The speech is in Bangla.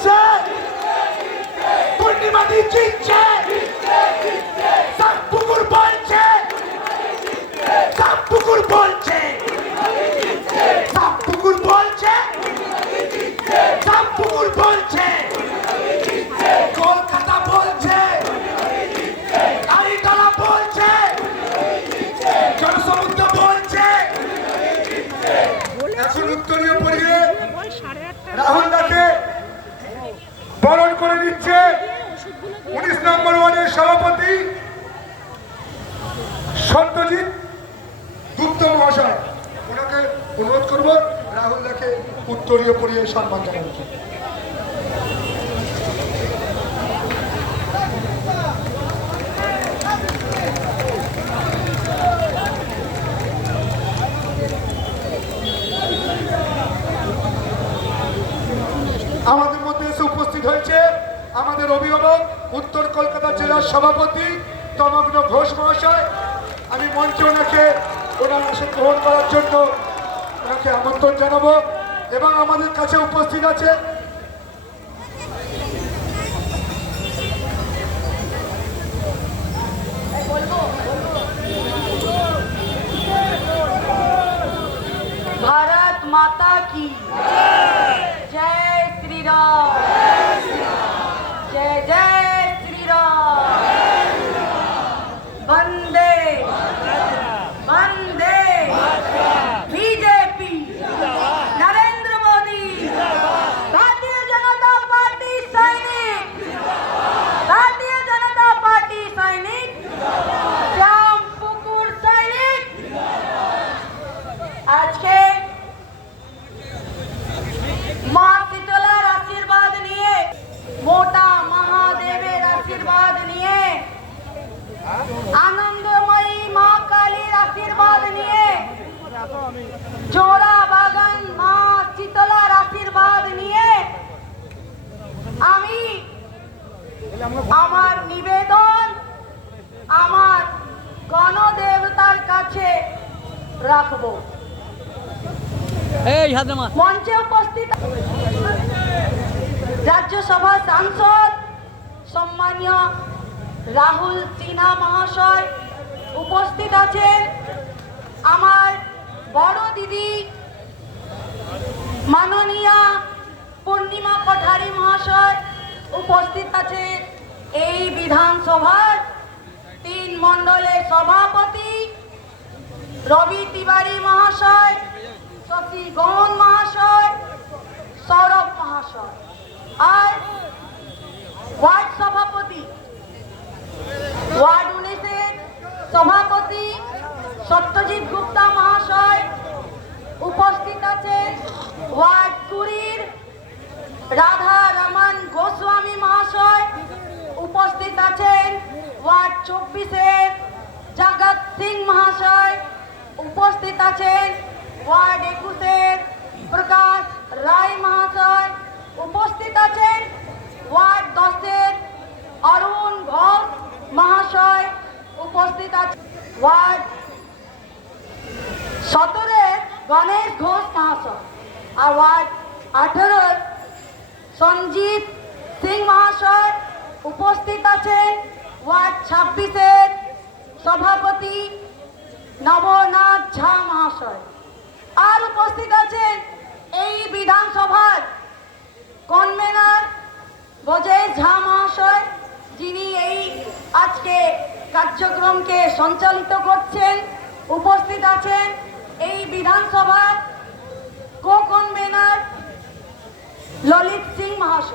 জিতছে, পূর্ণিমাদি জিতছে, সাতপুকুর বলছে, সাতপুকুর বলছে, সাতপুকুর বলছে, সাতপুকুর বলছে, কলকাতা বলছে, কালীতলা বলছে, জনসমুদ্র বলছে। এখন উত্তরীয় পরিয়ে রাহুল দাকে বরণ করে দিচ্ছে 19 নম্বর ওয়ার্ডের সভাপতি সত্যজিৎ গুপ্ত মহাশয়। ওনাকে অনুরোধ করব রাহুল দাকে উত্তরীয় পরিয়ে সম্মান জানানোর জন্য। আমাদের মধ্যে এসে উপস্থিত হয়েছে আমাদের অভিভাবক উত্তর কলকাতা জেলার সভাপতি তমগ্ন ঘোষ মহাশয়। আমি মঞ্চে ওনাকে ওনার আসন গ্রহণ করার জন্য ওনাকে আমন্ত্রণ জানাবো। এবং আমাদের কাছে উপস্থিত আছে भारत माता की जय श्री राम, जय जय श्री राम, वंदे वंदे बीजेपी, नरेंद्र मोदी, भारतीय जनता पार्टी सैनिक, भारतीय जनता पार्टी सैनिक, श्याम पुकुर सैनिक। आज के मां शीतलार आशीर्वाद निये, मोटा महादेवेर आशीर्वाद निये, आनंदमयी मां कालीर आशीर्वाद निये, जोड़ा बागान मां शीतलार आशीर्वाद निये आमी आमार निवेदन आमार गणदेवतार काछे राखबो। মঞ্চে উপস্থিত রাজ্যসভা সাংসদ সম্মানীয় রাহুল সিনহা মহাশয়, উপস্থিত আছেন আমার বড় দিদি মাননীয়া পূর্ণিমা কোঠারি মহাশয়, উপস্থিত আছেন এই বিধানসভার 3 মণ্ডলের সভাপতি রবি তিওয়ারি মহাশয়, শশী গৌন মহাশয়, সৌরভ মহাশয়, আর ওয়ার্ড সভাপতি ওয়ার্ড 19-এর সভাপতি সত্যজিৎ গুপ্তা মহাশয়, উপস্থিত আছেন ওয়ার্ড 20-র রাধা রমন গোস্বামী মহাশয়, উপস্থিত আছেন ওয়ার্ড 24-এর জগৎ সিং মহাশয়, উপস্থিত আছেন ওয়ার্ড 21-এর প্রকাশ রায় মহাশয়, উপস্থিত আছেন ওয়ার্ড 10-এর অরুণ ঘোষ মহাশয়, উপস্থিত আছেন ওয়ার্ড 17-এর গণেশ ঘোষ মহাশয়, আর ওয়ার্ড 18-এর সঞ্জিত সিং মহাশয়, উপস্থিত আছেন ওয়ার্ড 26-এর সভাপতি নবনাথ ঝা মহাশয়, আর উপস্থিত আছেন এই বিধানসভার কনভেনার বজেশ ঝা মহাশয়, যিনি এই আজকে কার্যক্রমকে সঞ্চালিত করছেন। উপস্থিত আছেন এই বিধানসভার কো কনভেনার ললিত সিং মহাশয়।